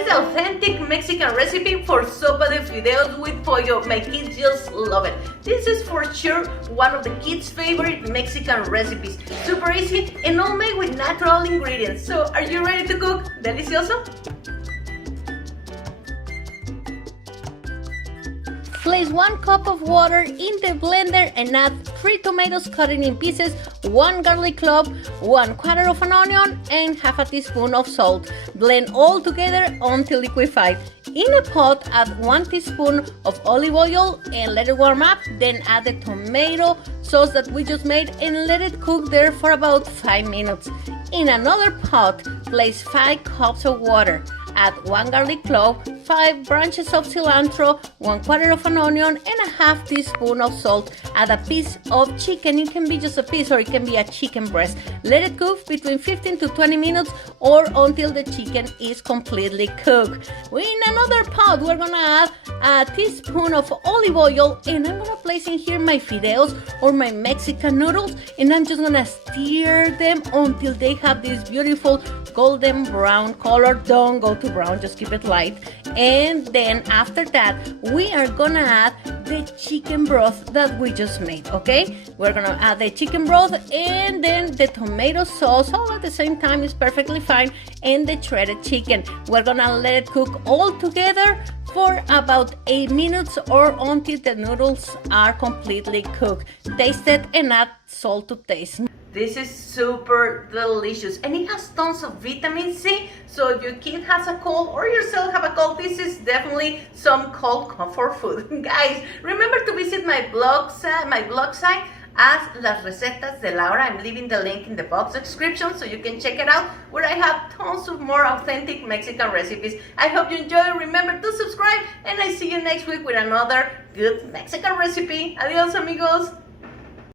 is the authentic Mexican recipe for sopa de fideos with pollo. My kids just love it. This is for sure one of the kids' favorite Mexican recipes. Super easy and all made with natural ingredients. So are you ready to cook? Delicioso? Place 1 cup of water in the blender and add 3 tomatoes cut in pieces, 1 garlic clove, 1/4 of an onion, and half a teaspoon of salt. Blend all together until liquefied. In a pot, add 1 teaspoon of olive oil and let it warm up. Then add the tomato sauce that we just made and let it cook there for about 5 minutes. In another pot, place 5 cups of water. Add 1 garlic clove, 5 branches of cilantro, 1/4 of an onion, and a half teaspoon of salt. Add a piece of chicken. It can be just a piece or it can be a chicken breast. Let it cook between 15 to 20 minutes or until the chicken is completely cooked. In another pot, we're gonna add a teaspoon of olive oil and I'm gonna place in here my fideos or my Mexican noodles and I'm just gonna stir them until they have this beautiful golden brown color. Don't go to brown, just keep it light. And then after that, we are gonna add the chicken broth that we just made, okay? We're gonna add the chicken broth and then the tomato sauce all at the same time is perfectly fine, and the shredded chicken. We're gonna let it cook all together for about 8 minutes or until the noodles are completely cooked. Taste it and add salt to taste. This is super delicious and it has tons of vitamin C. So if your kid has a cold or yourself have a cold, this is definitely some cold comfort food. Guys, remember to visit my blog site as Las Recetas de Laura. I'm leaving the link in the box description so you can check it out, where I have tons of more authentic Mexican recipes. I hope you enjoy. Remember to subscribe and I see you next week with another good Mexican recipe. Adios, amigos.